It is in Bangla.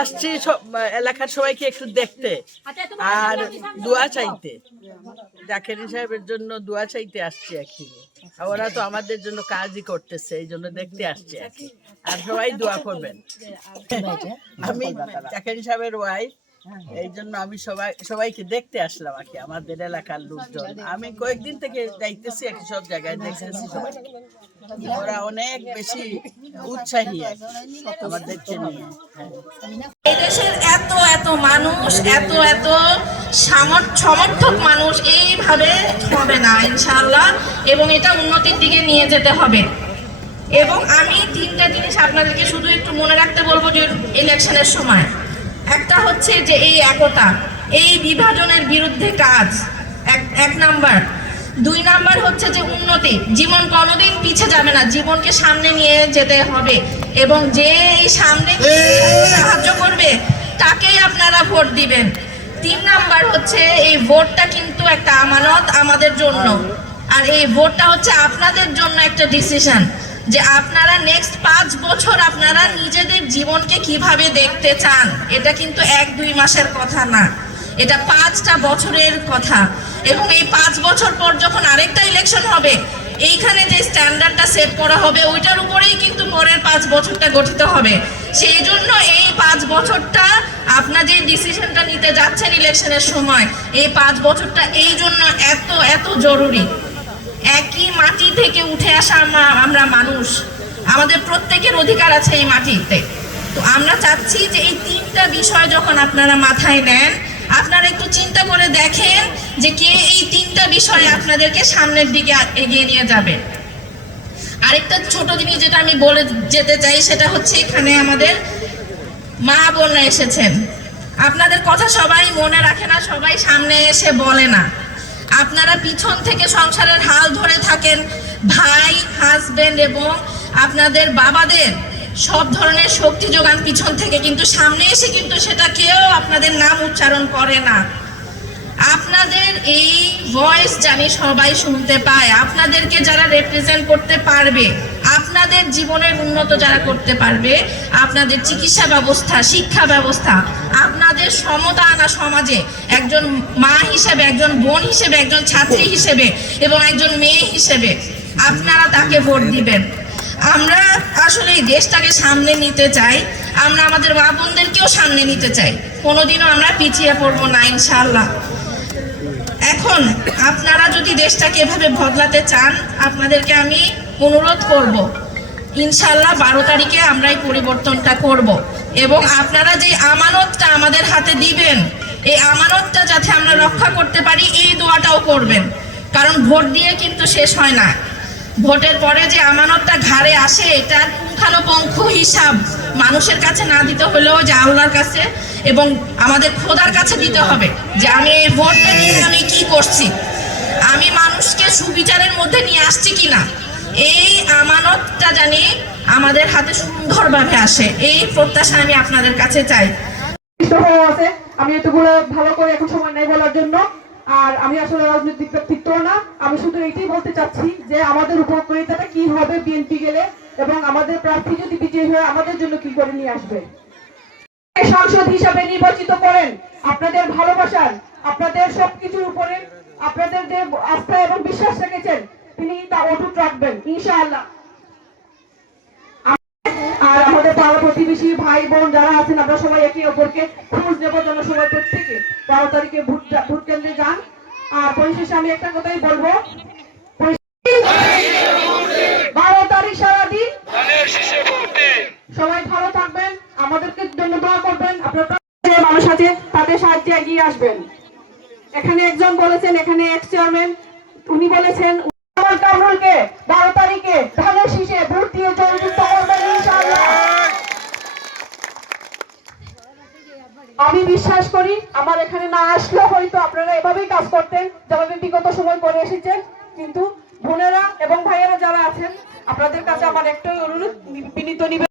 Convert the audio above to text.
আসছি এলাকার সবাইকে একটু দেখতে আর দোয়া চাইতে, জাকেরি সাহেবের জন্য দোয়া চাইতে আসছি আর কি। ওরা তো আমাদের জন্য কাজই করতেছে, এই জন্য দেখতে আসছি আর কি। আর সবাই দোয়া করবেন। আমি জাকেরি সাহেবের ওয়াইফ, এই জন্য আমি সবাইকে দেখতে আসলাম আর কি, আমাদের এলাকার লোকজন। আমি কয়েকদিন থেকে যাইতেছি আর কি, সব জায়গায় দেখতেছি সবাই, ওরা অনেক বেশি উৎসাহী আমাদেরকে নিয়ে। এই দেশের এত এত মানুষ, এত এত সমর্থক মানুষ, এইভাবে হবে না ইনশাআল্লাহ, এবং এটা উন্নতির দিকে নিয়ে যেতে হবে। এবং আমি তিনটা জিনিস আপনাদেরকে শুধু একটু মনে রাখতে বলবো যে ইলেকশনের সময়, একটা হচ্ছে যে এই একতা, এই বিভাজনের বিরুদ্ধে কাজ, এক নাম্বার। 2 নাম্বার হচ্ছে যে উন্নতি, জীবন কোনোদিন পিছে যাবে না, জীবনকে সামনে নিয়ে যেতে হবে, এবং যে এই সামনে সাহায্য করবে তাকেই আপনারা ভোট দিবেন। 3 নাম্বার হচ্ছে এই ভোটটা কিন্তু একটা আমানত আমাদের জন্য, আর এই ভোটটা হচ্ছে আপনাদের জন্য একটা ডিসিশন যে আপনারা নেক্সট 5 বছর আপনারা নিজেদের জীবনকে কিভাবে দেখতে চান। এটা কিন্তু 1-2 মাসের কথা না, এটা 5টা বছরের কথা। এবং এই 5 বছর পর যখন আরেকটা ইলেকশন হবে, এইখানে যে স্ট্যান্ডার্ডটা সেট করা হবে ওইটার উপরেই কিন্তু পরের 5 বছরটা গঠিত হবে। সেই জন্য এই 5 বছরটা আপনারা যে ডিসিশনটা নিতে যাচ্ছেন ইলেকশনের সময়, এই 5 বছরটা এই জন্য এত এত জরুরি। একই মাটি থেকে উঠে আসা আমরা মানুষ, আমাদের প্রত্যেকের অধিকার আছে এই মাটিতে। তো আমরা চাচ্ছি যে এই 3টা বিষয় যখন আপনারা মাথায় নেন, আপনারা একটু চিন্তা করে দেখেন যে কে এই 3টা বিষয়ে আপনাদেরকে সামনের দিকে এগিয়ে নিয়ে যাবে। আরেকটা ছোট জিনিস যেটা আমি বলে যেতে চাই, সেটা হচ্ছে এখানে আমাদের মা বোনরা এসেছেন, আপনাদের কথা সবাই মনে রাখে না, সবাই সামনে এসে বলে না। আপনারা পিছন থেকে সংসারের হাল ধরে থাকেন, ভাই, হাজবেন্ড এবং আপনাদের বাবাদের সব ধরনের শক্তি যোগান পিছন থেকে, কিন্তু সামনে এসে কিন্তু সেটা কেউ আপনাদের নাম উচ্চারণ করে না। আপনাদের এই ভয়েস জানি সবাই শুনতে পায়, আপনাদেরকে যারা রিপ্রেজেন্ট করতে পারবে, আপনাদের জীবনের উন্নত যারা করতে পারবে, আপনাদের চিকিৎসা ব্যবস্থা, শিক্ষা ব্যবস্থা, আপনাদের সমতা আনা সমাজে, একজন মা হিসেবে, একজন বোন হিসেবে, একজন ছাত্রী হিসেবে এবং একজন মেয়ে হিসেবে আপনারা তাকে ভোট দিবেন। আমরা আসলে এই দেশটাকে সামনে নিতে চাই, আমরা আমাদের মা বোনদেরকেও সামনে নিতে চাই, কোনোদিনও আমরা পিছিয়ে পড়বো না ইনশাআল্লাহ। এখন আপনারা যদি দেশটাকে এভাবে বদলাতে চান, আপনাদেরকে আমি অনুরোধ করব, ইনশাআল্লাহ 12 তারিখে আমরা এই পরিবর্তনটা করব, এবং আপনারা যে আমানতটা আমাদের হাতে দিবেন, এই আমানতটা যাতে আমরা রক্ষা করতে পারি, এই দোয়াটাও করবেন। কারণ ভোট দিয়ে কিন্তু শেষ হয় না, ভোটের পরে যে আমানতটা ঘাড়ে আসে, এটার পুঙ্খানুপুঙ্খ হিসাব মানুষের কাছে না দিতে হলেও যে আল্লাহর কাছে এবং আমাদের খোদার কাছে দিতে হবে, যে আমি এই ভোটটা নিয়ে আমি কি করছি, আমি মানুষকে সুবিচারের মধ্যে নিয়ে আসছি কিনা। এই আমানতটা জানি আমাদের হাতে সুন্দরভাবে আসে, এই প্রত্যাশা আমি আপনাদের কাছে চাই। আমি এতগুলো ভালো করে এখন সময় নেই বলার জন্য, আর আমি আসলে রাজনৈতিক ব্যক্তিত্ব না, আমি শুধু এটাই বলতে চাচ্ছি যে আমাদের উপকারিতাটা কি হবে বিএনপি গেলে, এবং আমাদের প্রার্থী যদি বিজয়ী হয়ে আমাদের জন্য কি করে নিয়ে আসবে। সংসদ হিসাবে নির্বাচিত করেন, আপনাদের ভালোবাসার, আপনাদের সবকিছুর উপরে আপনাদের যে আস্থা এবং বিশ্বাস রেখেছেন, তিনি তা অটুট রাখবেন ইনশাআল্লাহ। আর আমাদের পাড়া প্রতিবেশী ভাই বোন যারা আছেন, আমরা সবাই একে অপরকে খোঁজ নেবার জন্য সবাই প্রত্যেকে 12 তারিখে ভোট কেন্দ্রে যান। আর পরিশেষে আমি একটা কথাই বলবো, 12 তারিখ সারাদিন সবাই ভালো থাকবেন, আমাদেরকে জন্য দোয়া করবেন, আপনারা মানুষ আছে তাদের সাহায্যে এগিয়ে আসবেন। এখানে একজন বলেছেন, এখানে এক্স চেয়ারম্যান, উনি বলেছেন 12 তারিখে ধানের শীষে ভোট দিয়ে জয়যুক্ত করবেন ইনশাআল্লাহ। আমি বিশ্বাস করি আমার এখানে না আসলেও হয়তো আপনারা এভাবেই কাজ করতেন যেভাবে বিগত সময় করে এসেছেন। কিন্তু বোনেরা এবং ভাইয়েরা যারা আছেন, আপনাদের কাছে আমার একটাই অনুরোধ, বিনীত নিবেদন,